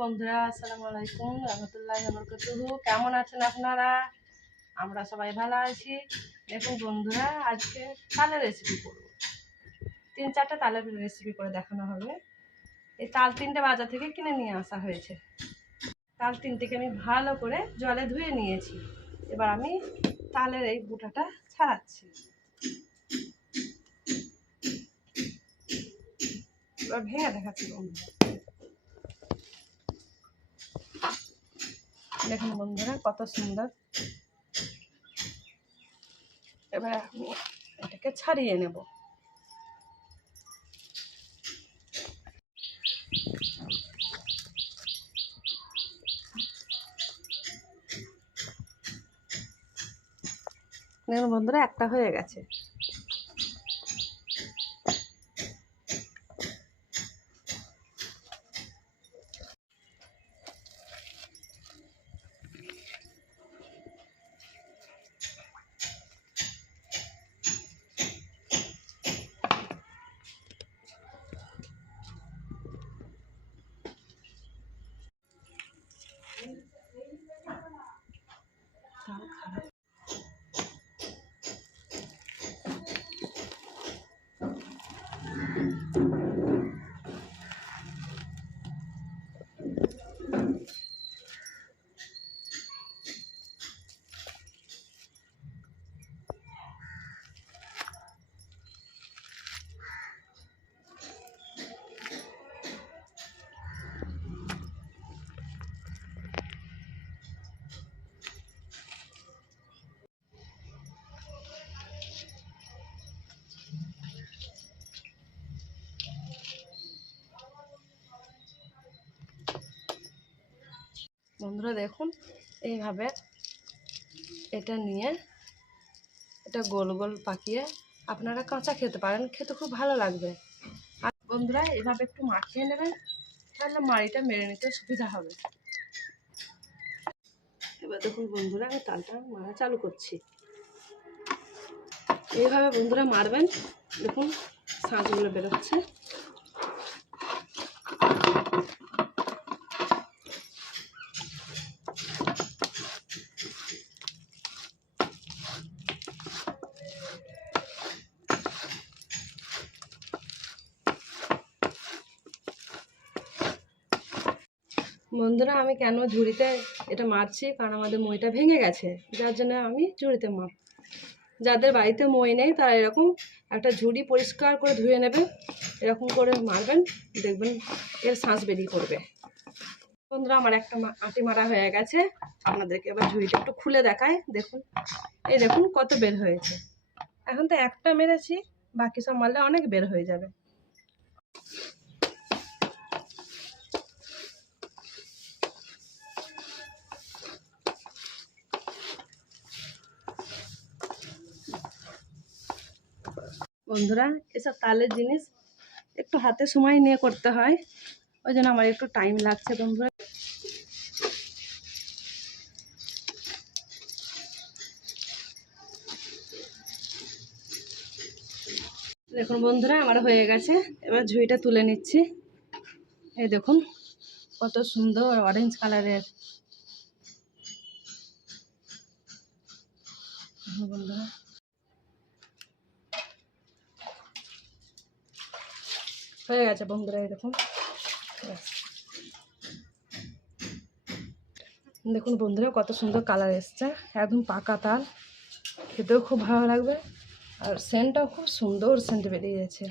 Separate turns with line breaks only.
বন্ধুরা, আসসালামু আলাইকুম। রহমতুল্লাহ বরকতুহু। কেমন আছেন আপনারা? আমরা সবাই ভালো আছি। দেখুন বন্ধুরা, আজকে তালের রেসিপি করব। তিন চারটা তালের রেসিপি করে দেখানো হবে। এই তাল তিনটে বাজার থেকে কিনে নিয়ে আসা হয়েছে। তাল তিনটেকে আমি ভালো করে জলে ধুয়ে নিয়েছি। এবার আমি তালের এই বুটাটা ছাড়াচ্ছি। এবার ভেঙে দেখাচ্ছি বন্ধুরা। দেখুন বন্ধুরা কত সুন্দর। এবার আমি এটাকে ছাড়িয়ে নেব। দেখুন বন্ধুরা একটা হয়ে গেছে। বন্ধুরা দেখুন, এইভাবে এটা নিয়ে এটা গোল গোল পাকিয়ে আপনারা কাঁচা খেতে পারেন, খেতে খুব ভালো লাগবে। আর বন্ধুরা, এভাবে একটু মাখিয়ে নেবেন, তাহলে মাড়িটা মেরে নিতে সুবিধা হবে। এবার দেখুন বন্ধুরা, আমি তালটা মারা চালু করছি। এইভাবে বন্ধুরা মারবেন, দেখুন সাঁচগুলো বেরোচ্ছে। বন্ধুরা, আমি কেন ঝুড়িতে এটা মারছি? কারণ আমাদের মইটা ভেঙে গেছে। যার জন্য আমি ঝুড়িতে মাপ যাদের বাড়িতে মই নেই, তারা এরকম একটা ঝুড়ি পরিষ্কার করে ধুয়ে নেবে। এরকম করে মারবেন, দেখবেন এর শ্বাস বেরিয়ে পড়বে। বন্ধুরা, আমার একটা আটি মারা হয়ে গেছে। আপনাদেরকে এবার ঝুড়িটা একটু খুলে দেখায় দেখুন, এই দেখুন কত বের হয়েছে। এখন তো একটা মেরেছি, বাকি সব মারলে অনেক বের হয়ে যাবে। বন্ধুরা, এসব তালের জিনিস একটু হাতে সময় নিয়ে করতে হয়। ওই জন্য আমার একটু টাইম লাগছে বন্ধুরা। দেখুন বন্ধুরা, আমার হয়ে গেছে। এবার ঝুড়িটা তুলে নিচ্ছি। এই দেখুন, কত সুন্দর অরেঞ্জ কালারের বন্ধুরা হয়ে গেছে বন্ধুরা এরকম দেখুন। বন্ধুরা, কত সুন্দর কালার এসছে, একদম পাকা তাল। খেতেও খুব ভালো লাগবে, আর সেন্টটাও খুব সুন্দর সেন্ট বেরিয়েছে